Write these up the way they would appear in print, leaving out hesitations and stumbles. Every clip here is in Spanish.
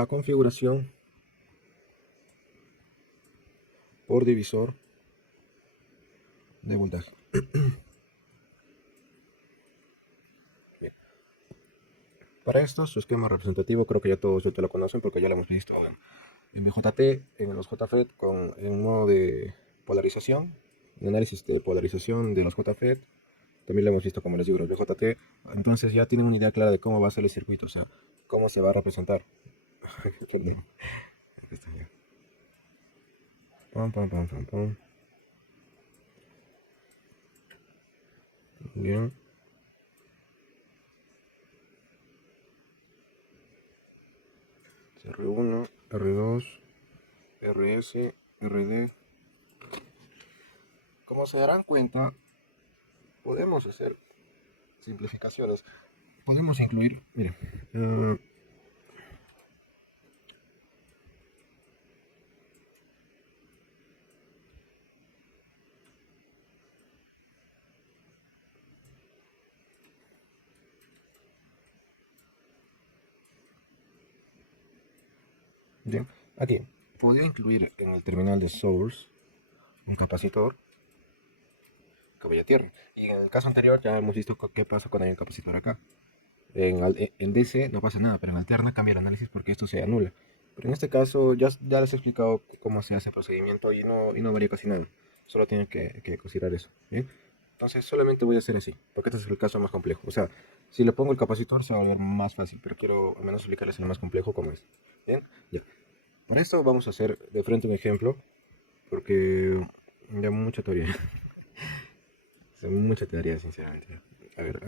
La configuración por divisor de voltaje. Bien. Para esto, su esquema representativo creo que ya todos lo conocen porque ya lo hemos visto en BJT, en los JFET, en modo de polarización, en análisis de polarización de los JFET. También lo hemos visto, como les digo, los BJT. Entonces ya tienen una idea clara de cómo va a ser el circuito, o sea, cómo se va a representar. Perdón. Aquí está ya. Pam, pam, pam, pam, pam. Bien. R1, R2, RS, RD. Como se darán cuenta, podemos hacer simplificaciones. Podemos incluir, miren, bien, aquí podría incluir en el terminal de source un capacitor que vaya a tierra. Y en el caso anterior ya hemos visto qué pasa cuando hay un capacitor acá. En DC no pasa nada, pero en alterna cambia el análisis porque esto se anula. Pero en este caso ya les he explicado cómo se hace el procedimiento y no varía casi nada. Solo tienen que considerar eso. ¿Bien? Entonces solamente voy a hacer así, porque este es el caso más complejo. O sea, si le pongo el capacitor se va a volver más fácil, pero quiero al menos explicarles el más complejo como es. Bien, ya. Para esto vamos a hacer de frente un ejemplo, porque ya mucha teoría. Mucha teoría, sinceramente. A ver,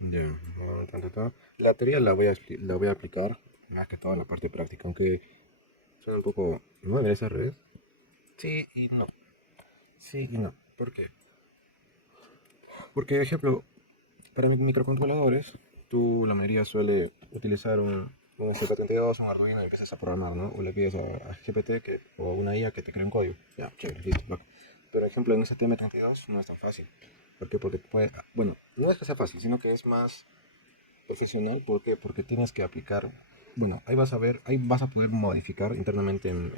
ya, la teoría la voy a aplicar más que todo en la parte práctica, aunque suena un poco... ¿No debería ser al revés? Sí y no. Sí y no. ¿Por qué? Porque, ejemplo, para microcontroladores, tú la mayoría suele utilizar un STM32, un Arduino y empiezas a programar, ¿no? O le pides a GPT o a una IA que te cree un código. Ya, chévere, listo, bacán. Pero, ejemplo, en STM32 no es tan fácil. ¿Por qué? Porque puede... Bueno, no es que sea fácil, sino que es más profesional. ¿Por qué? Porque tienes que aplicar, bueno, ahí vas a ver, ahí vas a poder modificar internamente en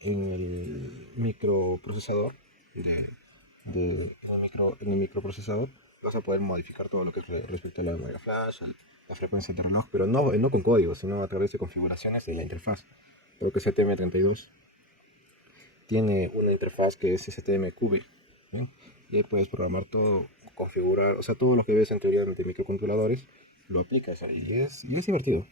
el microprocesador en el microprocesador vas a poder modificar todo lo que es respecto a la memoria flash, la frecuencia de reloj, pero no con código, sino a través de configuraciones de la interfaz. Creo que STM32 tiene una interfaz que es STMQB, ¿bien? Y ahí puedes programar todo, configurar, o sea, todo lo que ves en teoría de microcontroladores, lo aplicas ahí. Y es divertido.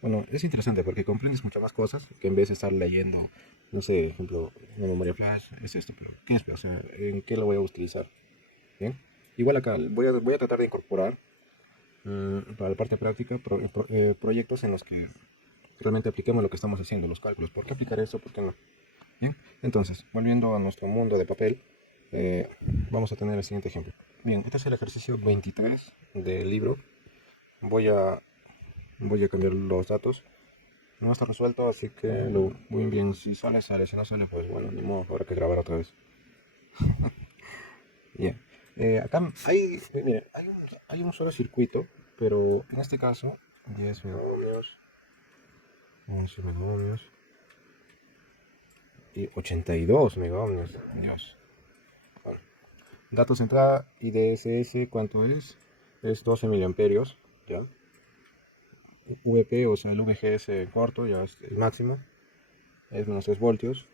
Bueno, es interesante porque comprendes muchas más cosas que en vez de estar leyendo, no sé, ejemplo, una memoria flash, es esto, pero ¿qué es? O sea, ¿en qué lo voy a utilizar? ¿Bien? Igual acá, voy a tratar de incorporar para la parte práctica proyectos en los que realmente apliquemos lo que estamos haciendo, los cálculos. ¿Por qué aplicar eso? ¿Por qué no? Bien, entonces, volviendo a nuestro mundo de papel, eh, vamos a tener el siguiente ejemplo. Bien, este es el ejercicio 23 del libro. Voy a, voy a cambiar los datos. No está resuelto, así que muy bien. Si sale, sale. Si no sale, pues bueno, ni modo, habrá que grabar otra vez. Bien. Acá mire, hay un solo circuito, pero en este caso, 10 megaohmios, 11 megaohmios y 82 megaohmios. Dios. Bueno, datos de entrada IDSS, ¿cuánto es? Es 12 miliamperios, ¿ya? VP, o sea, el VGS corto, ya es el máximo, es menos 3 voltios.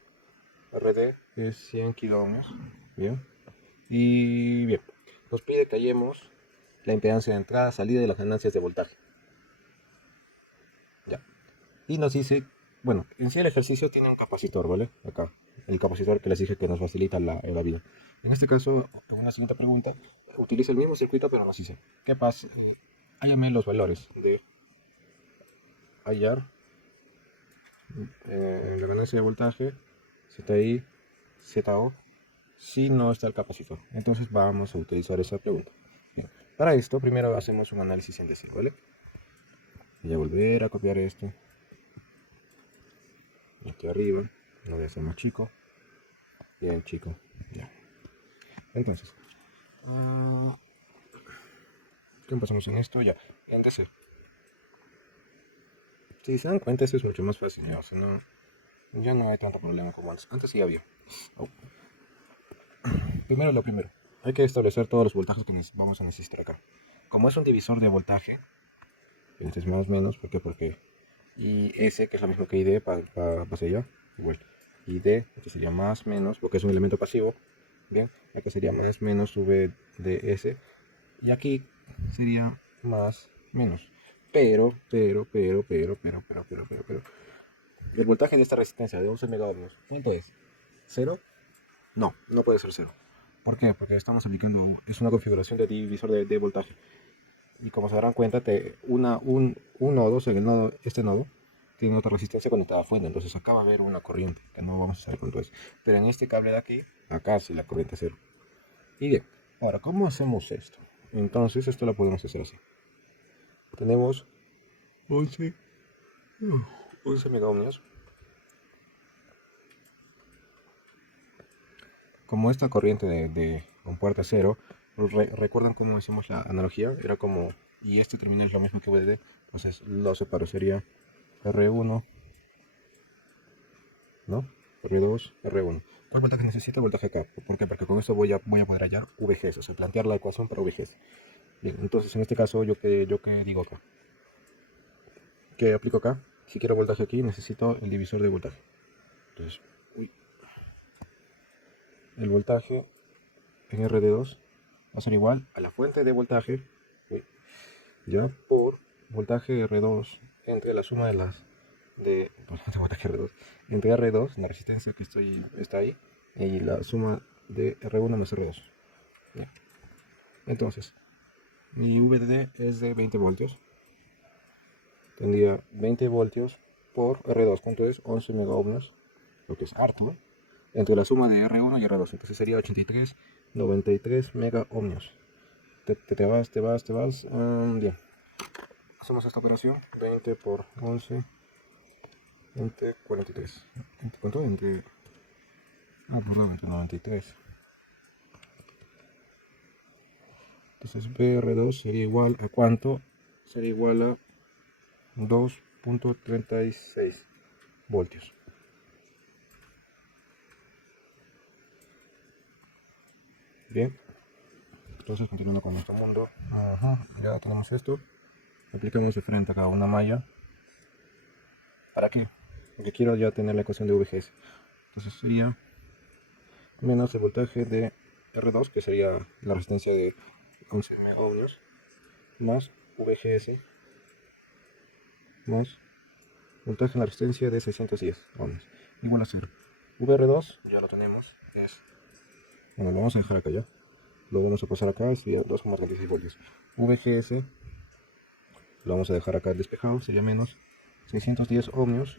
RD es 100 kiloohmios, ¿bien? Y bien, nos pide que hallemos la impedancia de entrada, salida y las ganancias de voltaje, ¿ya? Y nos dice, bueno, en sí el ejercicio tiene un capacitor, ¿vale? Acá, el capacitor que les dije que nos facilita la vida. En este caso, en una siguiente pregunta, utiliza el mismo circuito, pero nos dice, ¿qué pasa? Hállame los valores de hallar la ganancia de voltaje, ZI, ZO, si no está el capacitor. Entonces vamos a utilizar esa pregunta. Bien. Para esto, primero hacemos un análisis en DC, ¿vale? Voy a volver a copiar esto. Aquí arriba, lo voy a hacer más chico. Bien, chico. Ya. Entonces, ¿qué pasamos en esto? Ya. en DC. Si se dan cuenta, eso es mucho más fácil, ¿ya? O sea, ya no hay tanto problema como antes. Antes sí había. Oh. Primero lo primero, hay que establecer todos los voltajes que vamos a necesitar acá. Como es un divisor de voltaje, entonces más o menos, ¿por qué? Porque S, que es lo mismo que ID, pasa allá, igual. ID, esto sería más menos, porque es un elemento pasivo. Bien, acá sería más menos V de S. Y aquí sería más menos. Pero. El voltaje de esta resistencia de 11 megaohmios, ¿cuánto es? ¿Cero? No, no puede ser cero. ¿Por qué? Porque estamos aplicando, es una configuración de divisor de voltaje. Y como se darán cuenta, un nodo, en el nodo, este nodo, tiene otra resistencia conectada a fuente. Entonces acá va a haber una corriente, que no vamos a saber cuánto es. Pero en este cable de aquí, acá sí la corriente es cero. Y bien, ahora, ¿cómo hacemos esto? Entonces esto lo podemos hacer así. Tenemos 11, 11 megaohmios. Como esta corriente de compuerta cero, ¿recuerdan cómo hicimos la analogía? Era como, y este terminal es lo mismo que VDD, entonces lo separo, sería R1, ¿no? R2, R1. ¿Cuál voltaje necesita? Voltaje acá. ¿Por qué? Porque con esto voy a poder hallar VGS, o sea, plantear la ecuación para VGS. Bien, entonces en este caso, ¿yo qué digo acá? ¿Qué aplico acá? Si quiero voltaje aquí, necesito el divisor de voltaje. Entonces, el voltaje en RD2 va a ser igual a la fuente de voltaje, ya por voltaje R2 entre la suma de las de voltaje R2 entre R2, la resistencia que está ahí, y la suma de R1 más R2. Ya. Entonces, mi VDD es de 20 voltios. Tendría 20 voltios por R2, ¿cuánto es? 11 megaohmios, lo que es harto, entre la suma de R1 y R2. Entonces sería 93 megaohmios. Te vas. Bien. Hacemos esta operación. 20 por 11. 20, 43. ¿Cuánto? Perdón, 93. Entonces BR2 sería igual a ¿cuánto? Sería igual a 2.36 voltios. Bien. Entonces continuando con nuestro mundo. Ya tenemos esto. Aplicamos de frente acá una malla. ¿Para qué? Porque quiero ya tener la ecuación de VGS. Entonces sería menos el voltaje de R2, que sería la resistencia de 11 ohmios, más VGS, más voltaje en la resistencia de 610 ohmios, igual a 0. VR2 ya lo tenemos, bueno, lo vamos a dejar acá ya. Lo vamos a pasar acá, sería 2,36 voltios. VGS lo vamos a dejar acá despejado, sería menos 610 ohmios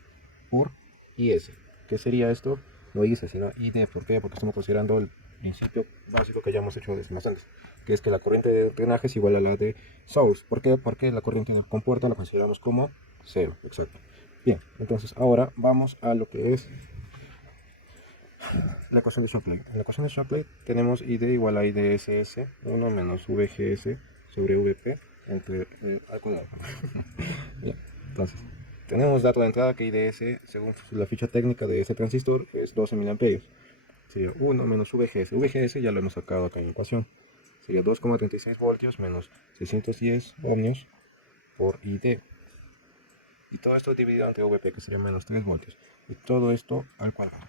por IS. ¿Qué sería esto? No IS, sino ID. ¿Por qué? Porque estamos considerando el principio básico que ya hemos hecho desde más antes, que es que la corriente de drenaje es igual a la de source. ¿Por qué? Porque la corriente de compuerta la consideramos como cero. Exacto. Bien, entonces ahora vamos a lo que es la ecuación de Shapley. En la ecuación de Shapley tenemos ID igual a IDSS 1 menos VGS sobre VP entre... Bien, entonces, tenemos dato de entrada que IDS, según la ficha técnica de ese transistor, es 12 miliamperios. Sería 1 menos VGS. VGS ya lo hemos sacado acá en la ecuación. Sería 2,36 voltios menos 610 ohmios por ID. Y todo esto dividido entre VP, que sería menos 3 voltios. Y todo esto al cuadrado.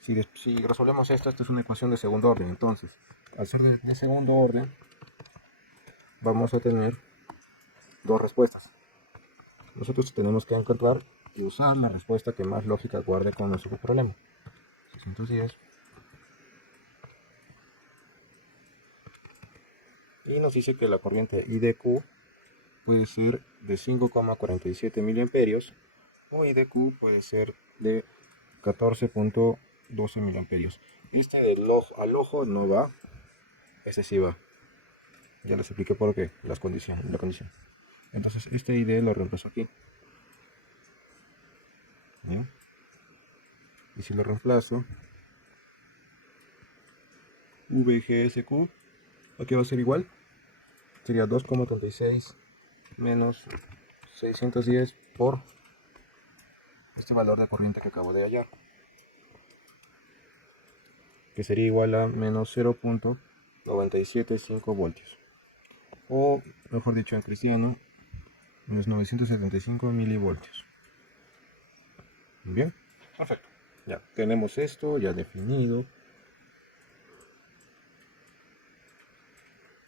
Si resolvemos esto es una ecuación de segundo orden. Entonces, al ser de segundo orden, vamos a tener dos respuestas. Nosotros tenemos que encontrar y usar la respuesta que más lógica guarde con nuestro problema. 610. Y nos dice que la corriente IDQ puede ser de 5,47 miliamperios o IDQ puede ser de 14,12 miliamperios. Este al ojo no va, ese sí va. Ya les expliqué por qué, la condición. Entonces este ID lo reemplazo aquí. ¿Bien? Y si lo reemplazo, VGSQ, aquí va a ser igual sería 2,36 menos 610 por este valor de corriente que acabo de hallar, que sería igual a menos 0,975 voltios, o mejor dicho en cristiano, menos 975 milivoltios. Bien, perfecto. Ya tenemos esto ya definido.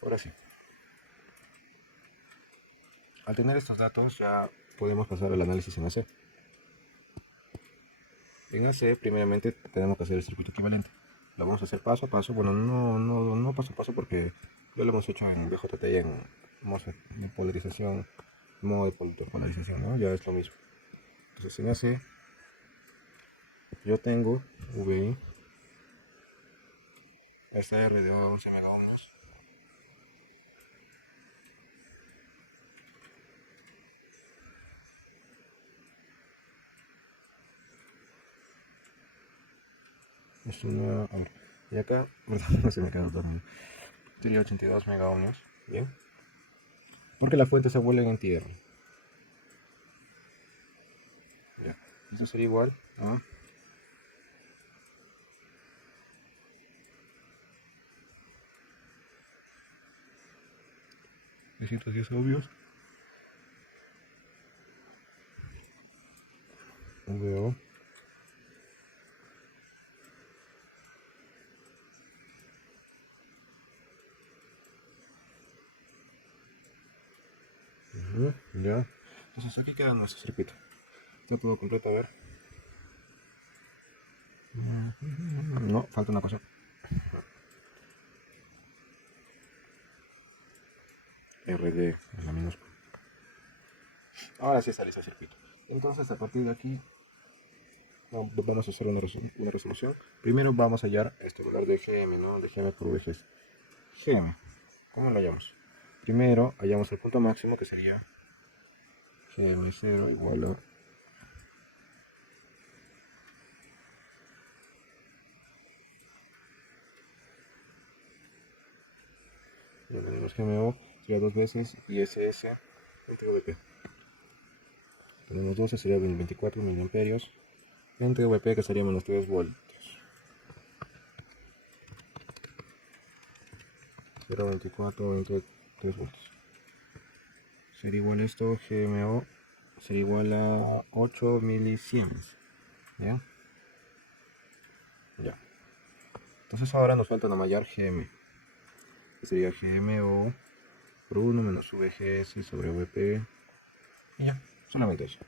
Ahora sí, al tener estos datos ya podemos pasar al análisis en AC. En AC primeramente tenemos que hacer el circuito equivalente. Lo vamos a hacer paso a paso. Bueno, no paso a paso porque ya lo hemos hecho en DJT y en MOSFET de polarización, modo de polarización, ¿no? Ya es lo mismo. Entonces en AC yo tengo VI SR de 11 megaohmios. Es una, a ver, y acá, perdón, no se me quedó dormido. Sería 82 megaohmios, bien. Porque la fuente se vuelve en tierra. Ya. Esto sería igual a 310 obvios. VO 'Ujú, ya. Entonces aquí queda nuestro circuito. Está todo completo, a ver. No, falta una cosa. RD en la minúscula. Ahora sí está listo el circuito. Entonces a partir de aquí vamos a hacer una resolución. Primero vamos a hallar este valor de GM, ¿no? De GM por VGS. GM, ¿cómo lo hallamos? Primero hallamos el punto máximo, que sería GM0 igual a GMO, sería 2 veces ISS entre VP. Tenemos 12, sería 24 miliamperios entre VP, que sería menos 3 voltios. 0,24 entre 3 voltios. Sería igual a esto, GMO sería igual a 8 milisiemens. ¿Ya? Ya. Entonces ahora nos falta hallar GM. Que sería GMO por 1 menos VGS sobre VP. Y ya, solamente eso.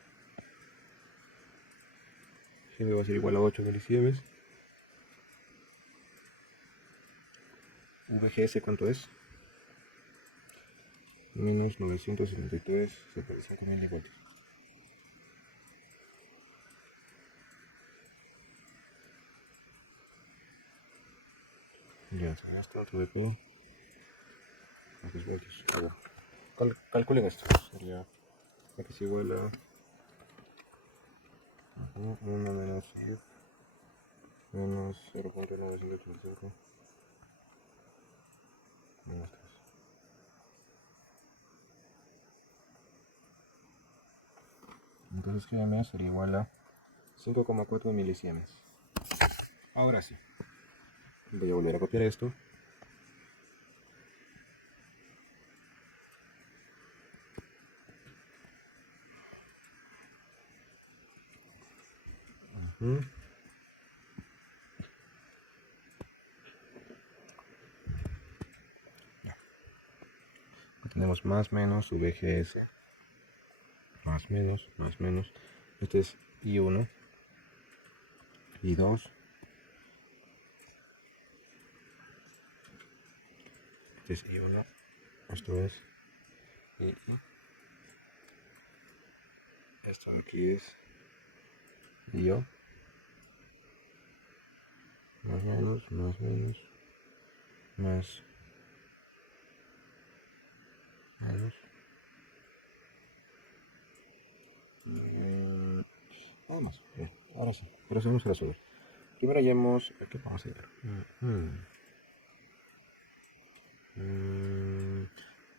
GM va a ser igual a 8 milisiemens. VGS, ¿cuánto es? Menos 973,75 milivoltios. Ya, sobre esto, otro VP. ¿Cuántos voltios? Calculen esto. Sería X igual a 1 menos 10 menos 0,985 menos 3. Entonces GM sería igual a 5,4 milisiemens. Ahora sí, voy a volver a copiar esto. Ya. Tenemos más menos VGS, más menos. Este es I1, I2, este es I1, esto es II, esto de aquí es IO, más menos, más menos, más menos. Nada más. Bien, ahora sí, procedemos a resolver. Primero hallemos. ¿Qué vamos a hallar?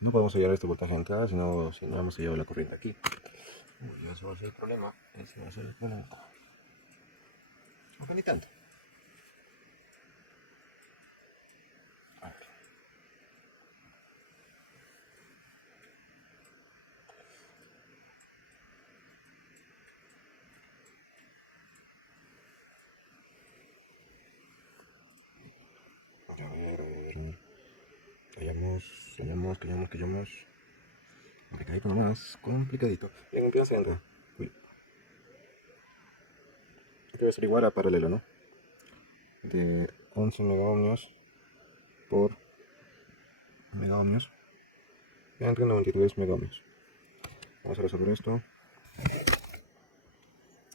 No podemos hallar este voltaje de entrada, sino si no hemos hallado la corriente aquí. Uy, eso va a ser el problema. Ese va a ser el problema. Aunque ni tanto. A ver. A ver, a ver. Callamos. Complicadito nomás, complicadito. Bien, empieza a entrar. Uy. Debe ser igual a paralelo, ¿no? De 11 megaohmios por megaohmios entre 93 megaohmios. Vamos a resolver esto.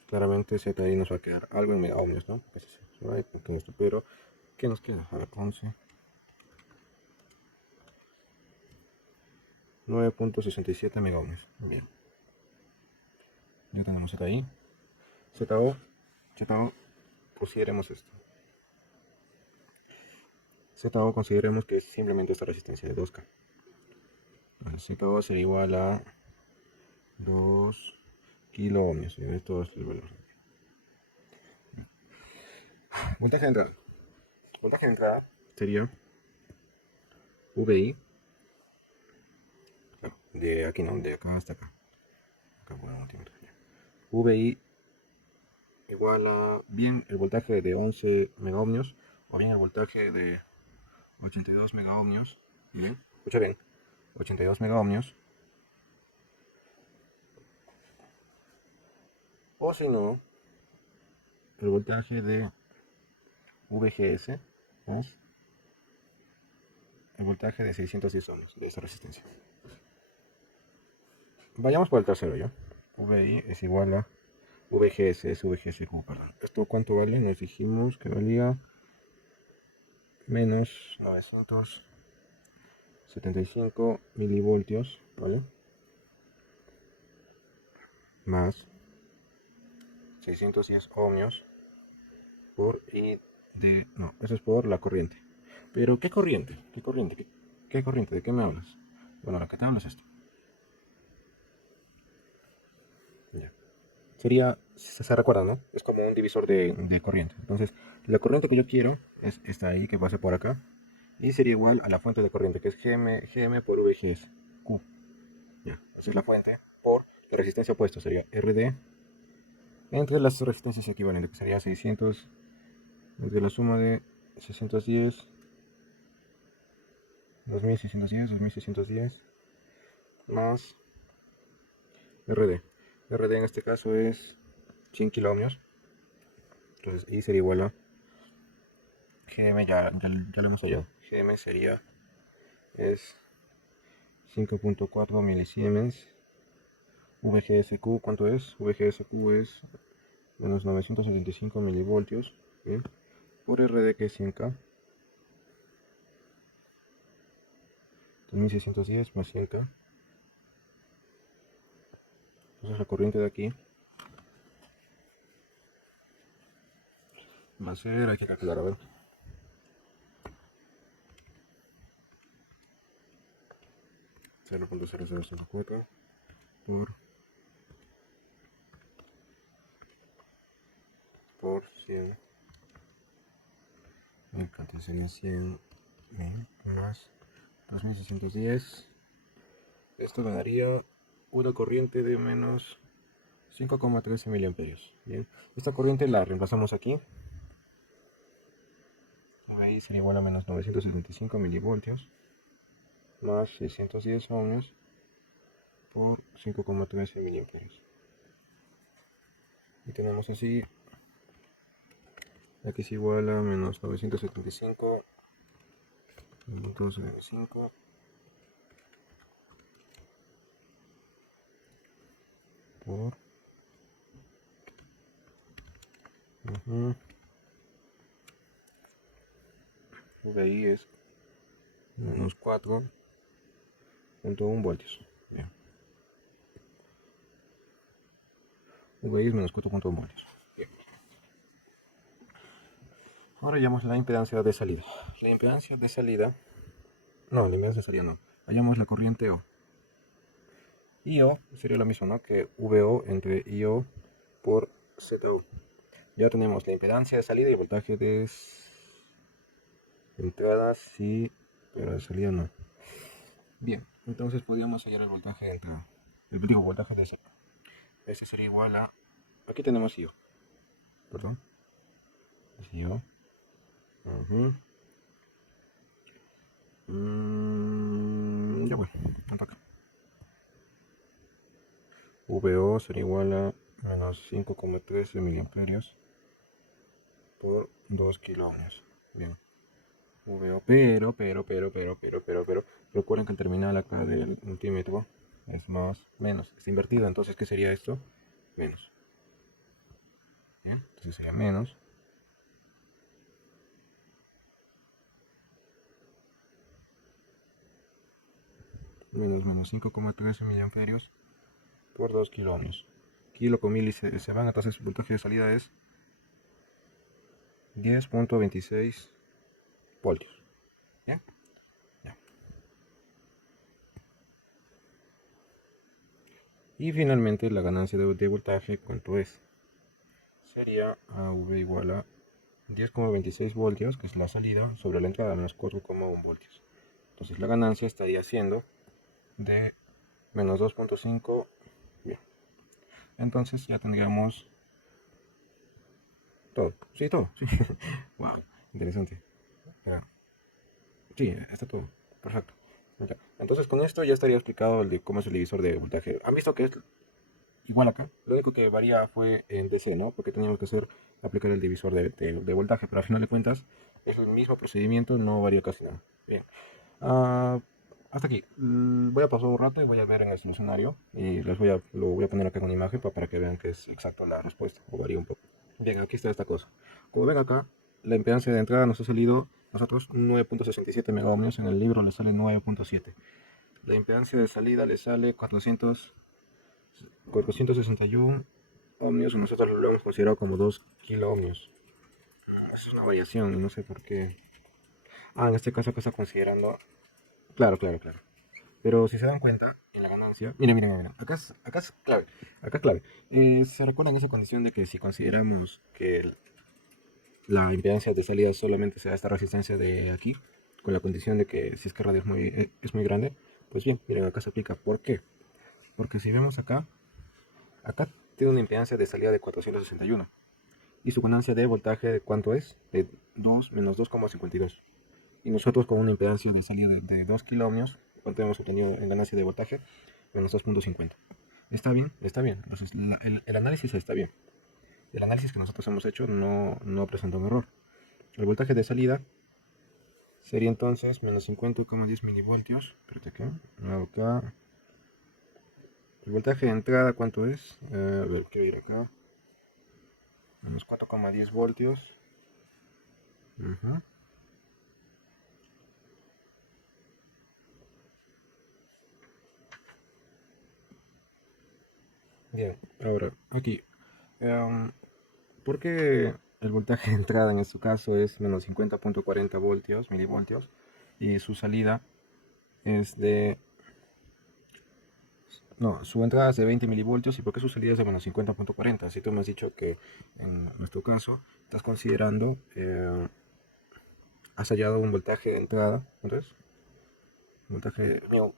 Claramente ZI nos va a quedar algo en megaohmios, ¿no? Pues se va a ir con esto, pero ¿qué nos queda? A ver, 11. 9.67 megaohmios. Bien. Ya tenemos ZI. ZO. Consideremos esto. ZO consideremos que es simplemente esta resistencia de 2K. ZO sería igual a 2 kilo ohmios. Esto es el valor. Voltaje de entrada. Voltaje de entrada sería VI. De aquí no, de acá hasta acá. Acá por un multímetro. VI igual a bien el voltaje de 11 megaohmios o bien el voltaje de 82 megaohmios. Miren, escucha bien. 82 megaohmios. O si no, el voltaje de VGS es el voltaje de 610 ohmios de esta resistencia. Vayamos por el tercero, ¿ya? VI es igual a VGS, es VGSQ, perdón. ¿Esto cuánto vale? Nos dijimos que valía menos 975 milivoltios, ¿vale? Más 610 ohmios por I de... No, eso es por la corriente. Pero, ¿qué corriente? ¿Qué corriente? ¿Qué corriente? ¿De qué me hablas? Bueno, lo que te hablo es esto. Ya. Sería, se recuerda, ¿no? Es como un divisor de corriente. Entonces, la corriente que yo quiero es esta ahí que pase por acá. Y sería igual a la fuente de corriente, que es GM por VGS. Q. Ya. Esa es la fuente por la resistencia opuesta. Sería RD entre las resistencias equivalentes, que sería 600, entre la suma de 610, 2610 más RD. RD en este caso es 100 kiloohmios. Entonces I sería igual a GM, ya lo hemos hallado. GM sería, es 5.4 milisiemens. VGSQ, ¿cuánto es? VGSQ es menos 975 milivoltios. ¿Bien? Por RD, que es 100K. 2610 más 100K. Entonces la corriente de aquí va a ser, hay que calcular, a ver. Cero punto 0004 por 100. Entonces serían 100 más 2610. Esto me daría una corriente de menos 5,13 miliamperios. Bien, esta corriente la reemplazamos aquí. Ahí sería igual a menos 975 milivoltios más 610 ohmios por 5,13 miliamperios. Y tenemos así, aquí es igual a menos 975 por VI es menos 4.1 voltios. Bien. VI es menos 4.1 voltios. Bien. Ahora llamamos la impedancia de salida. La impedancia de salida, no, la impedancia de salida no. hallamos la corriente O. IO sería lo mismo, ¿no? Que VO entre IO por ZO. Ya tenemos la impedancia de salida y el voltaje de entrada, sí, pero de salida no. Bien, entonces podríamos hallar el voltaje de entrada. Digo, voltaje de salida. Ese sería igual a... Aquí tenemos IO. Perdón. Es IO. Ya bueno, tanto acá. VO sería igual a menos 5,13 miliamperios por 2 kilo ohmios. Bien. VO, pero, recuerden que el terminal acá del multímetro es más, menos, está invertido, entonces, ¿qué sería esto? Menos. Bien, entonces sería menos. Menos 5,13 miliamperios por 2 kilo ohmios. Kilo con mil y se van, entonces el voltaje de salida es 10,26 voltios. ¿Ya? Ya. Y finalmente la ganancia de voltaje, ¿cuánto es? Sería AV igual a 10,26 voltios, que es la salida, sobre la entrada, menos 4,1 voltios. Entonces la ganancia estaría siendo de menos 2,5. Bien. Entonces ya tendríamos todo. Sí, todo. Sí. Wow, interesante. Sí, está todo. Perfecto. Ya. Entonces con esto ya estaría explicado el de cómo es el divisor de voltaje. ¿Han visto que es igual acá? Lo único que varía fue en DC, ¿no? Porque teníamos que aplicar el divisor de voltaje, pero al final de cuentas es el mismo procedimiento, no varía casi nada. Bien. Ah, hasta aquí. Voy a pasar un rato y voy a ver en el solucionario y lo voy a poner acá con imagen para que vean que es exacto la respuesta, o varía un poco. Bien, aquí está esta cosa. Como ven acá, la impedancia de entrada nos ha salido nosotros 9,67 megaohmios, en el libro le sale 9,7. La impedancia de salida le sale 461 ohmios, y nosotros lo hemos considerado como 2 kilo ohmios. Esa es una variación, no sé por qué. En este caso acá está considerando... Claro, claro, claro. Pero si se dan cuenta, en la ganancia, miren, acá es clave, acá es clave. Se recuerdan esa condición de que si consideramos que la impedancia de salida solamente sea esta resistencia de aquí, con la condición de que si es que radio es muy grande, pues bien, miren, acá se aplica. ¿Por qué? Porque si vemos acá tiene una impedancia de salida de 461 y su ganancia de voltaje, ¿de cuánto es? De 2 menos 2,52. Y nosotros con una impedancia de salida de 2 kilo ohmios, ¿cuánto hemos obtenido en ganancia de voltaje? Menos 2,50. Está bien, está bien. Entonces, el análisis está bien. El análisis que nosotros hemos hecho no presenta un error. El voltaje de salida sería entonces menos 50,10 milivoltios. Espérate acá. Acá. El voltaje de entrada, ¿cuánto es? A ver, quiero ir acá. Menos 4,10 voltios. Bien, ahora, aquí. ¿Por qué el voltaje de entrada en este caso es menos 50,40 voltios, milivoltios, y su salida es de... No, su entrada es de 20 milivoltios, y por qué su salida es de menos 50,40? Si tú me has dicho que en nuestro caso estás considerando, has hallado un voltaje de entrada, entonces, un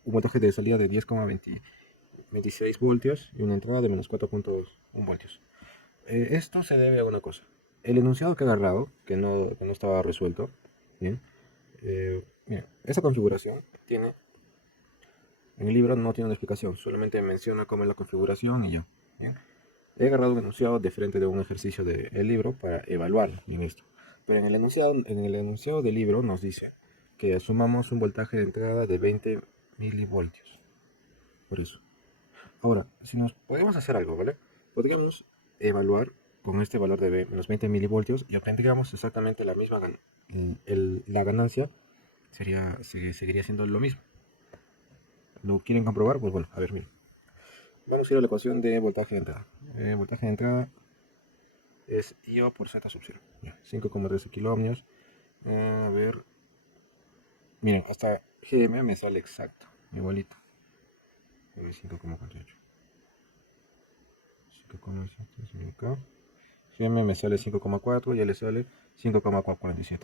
voltaje de salida de 10,26 voltios y una entrada de menos 4,1 voltios. Esto se debe a una cosa. El enunciado que he agarrado, que no estaba resuelto, bien, mira, esa configuración tiene, en el libro no tiene una explicación, solamente menciona cómo es la configuración y ya. Bien. He agarrado un enunciado diferente de un ejercicio del libro para evaluar bien esto. Pero en el enunciado del libro nos dice que asumamos un voltaje de entrada de 20 milivoltios. Por eso. Ahora, si nos podemos hacer algo, ¿vale? Podríamos evaluar con este valor de menos 20 milivoltios y obtendríamos exactamente la misma la ganancia seguiría siendo lo mismo. ¿Lo quieren comprobar? Pues bueno, a ver, miren. Vamos a ir a la ecuación de voltaje de entrada. Voltaje de entrada es IO por Z sub 0. 5,13 kilo ohmios. A ver, miren, hasta GM me sale exacto. igualito. 5,48. 5,7 acá. GM me sale 5,4 y le sale 5,47.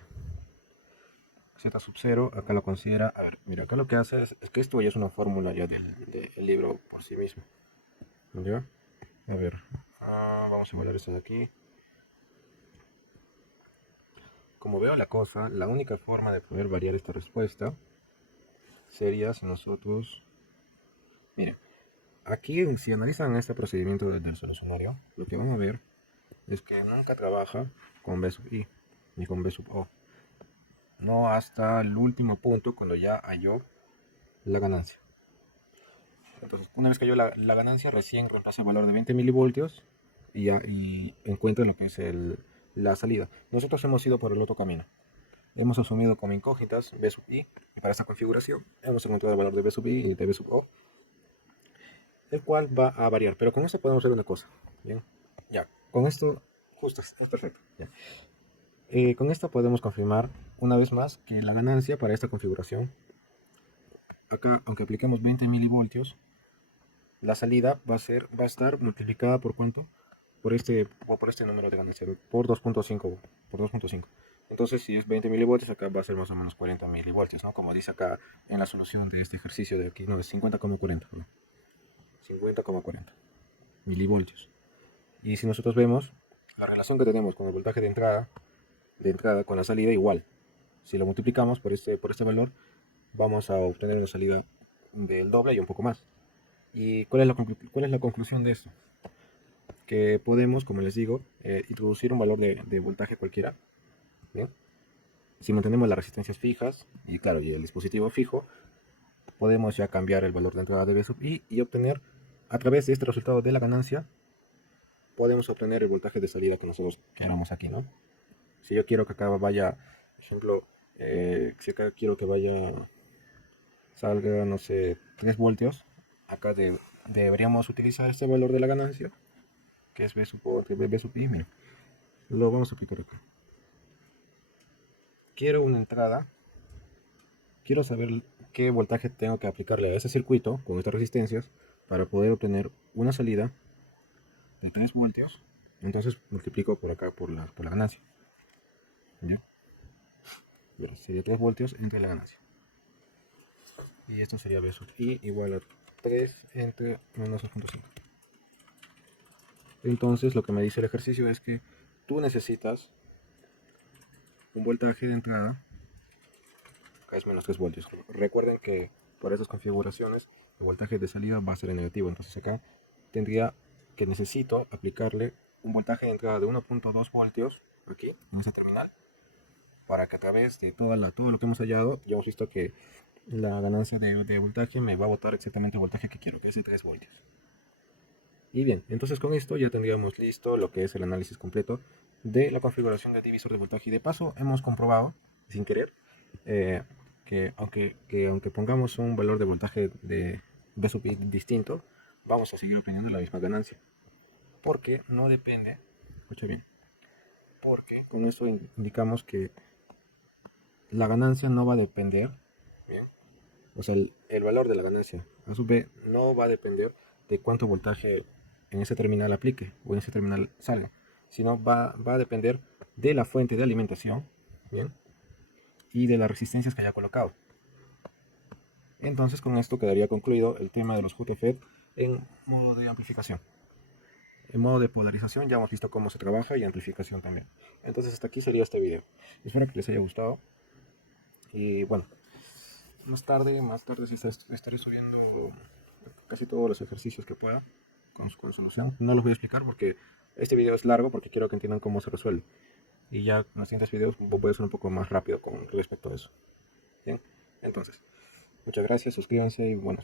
Z sub 0, acá lo considera. A ver, mira, acá lo que hace es que esto ya es una fórmula ya del libro por sí mismo. ¿Ya? A ver, vamos a evaluar esto de aquí. Como veo la cosa, la única forma de poder variar esta respuesta sería si nosotros... Miren, aquí si analizan este procedimiento del solucionario, lo que van a ver es que nunca trabaja con B sub I ni con B sub O. No hasta el último punto cuando ya halló la ganancia. Entonces, una vez que halló la ganancia, recién reemplaza el valor de 20 milivoltios y encuentra lo que es la salida. Nosotros hemos ido por el otro camino. Hemos asumido como incógnitas B sub I, y para esta configuración hemos encontrado el valor de B sub I y de B sub O, el cual va a variar. Pero con esto podemos hacer una cosa. Bien, ya, con esto, justo, es perfecto. Ya. Con esto podemos confirmar una vez más que la ganancia para esta configuración, acá, aunque apliquemos 20 milivoltios, la salida va a estar multiplicada por ¿cuánto? Por este número de ganancia, por 2.5. Por 2.5. Entonces, si es 20 milivoltios, acá va a ser más o menos 40 milivoltios, ¿no? Como dice acá en la solución de este ejercicio de aquí, no, es 50,40, ¿no? 50,40 milivoltios. Y si nosotros vemos la relación que tenemos con el voltaje de entrada con la salida, igual. Si lo multiplicamos por este valor, vamos a obtener una salida del doble y un poco más. ¿Y cuál es la conclusión de esto? Que podemos, como les digo, introducir un valor de voltaje cualquiera. ¿Bien? Si mantenemos las resistencias fijas y claro, y el dispositivo fijo, podemos ya cambiar el valor de entrada de B sub I y obtener, a través de este resultado de la ganancia, podemos obtener el voltaje de salida que nosotros queramos aquí, ¿no? Si yo quiero que acá vaya, por ejemplo, si acá quiero que salga, no sé, 3 voltios, acá deberíamos utilizar este valor de la ganancia, que es B sub O entre B sub I. Mira, lo vamos a aplicar acá. Quiero una entrada, quiero saber qué voltaje tengo que aplicarle a ese circuito con estas resistencias para poder obtener una salida de 3 voltios. Entonces multiplico por acá por la ganancia. ¿Ya? Sería 3 voltios entre la ganancia. Y esto sería B sub I igual a 3 entre menos 2.5. Entonces lo que me dice el ejercicio es que tú necesitas un voltaje de entrada, acá es menos 3 voltios. Recuerden que por esas configuraciones el voltaje de salida va a ser negativo. Entonces acá tendría que necesito aplicarle un voltaje de entrada de 1.2 voltios aquí en esta terminal, para que a través de todo lo que hemos hallado, ya hemos visto que la ganancia de voltaje me va a botar exactamente el voltaje que quiero, que es de 3 voltios. Y bien, entonces con esto ya tendríamos listo lo que es el análisis completo de la configuración de divisor de voltaje. Y de paso hemos comprobado, sin querer, que aunque pongamos un valor de voltaje de B sub I distinto, vamos a seguir obteniendo la misma ganancia. Porque no depende, escucha bien, porque con esto indicamos que la ganancia no va a depender, ¿bien? O sea, el valor de la ganancia a sub B no va a depender de cuánto voltaje en ese terminal aplique o en ese terminal salga, sino va a depender de la fuente de alimentación, ¿bien? Y de las resistencias que haya colocado. Entonces con esto quedaría concluido el tema de los JFET en modo de amplificación. En modo de polarización ya hemos visto cómo se trabaja y amplificación también. Entonces hasta aquí sería este video. Espero que les haya gustado. Y bueno, más tarde sí estaré subiendo casi todos los ejercicios que pueda con solución. No los voy a explicar porque este video es largo, porque quiero que entiendan cómo se resuelve. Y ya en los siguientes videos voy a ser un poco más rápido con respecto a eso. Bien, entonces, muchas gracias, suscríbanse y bueno.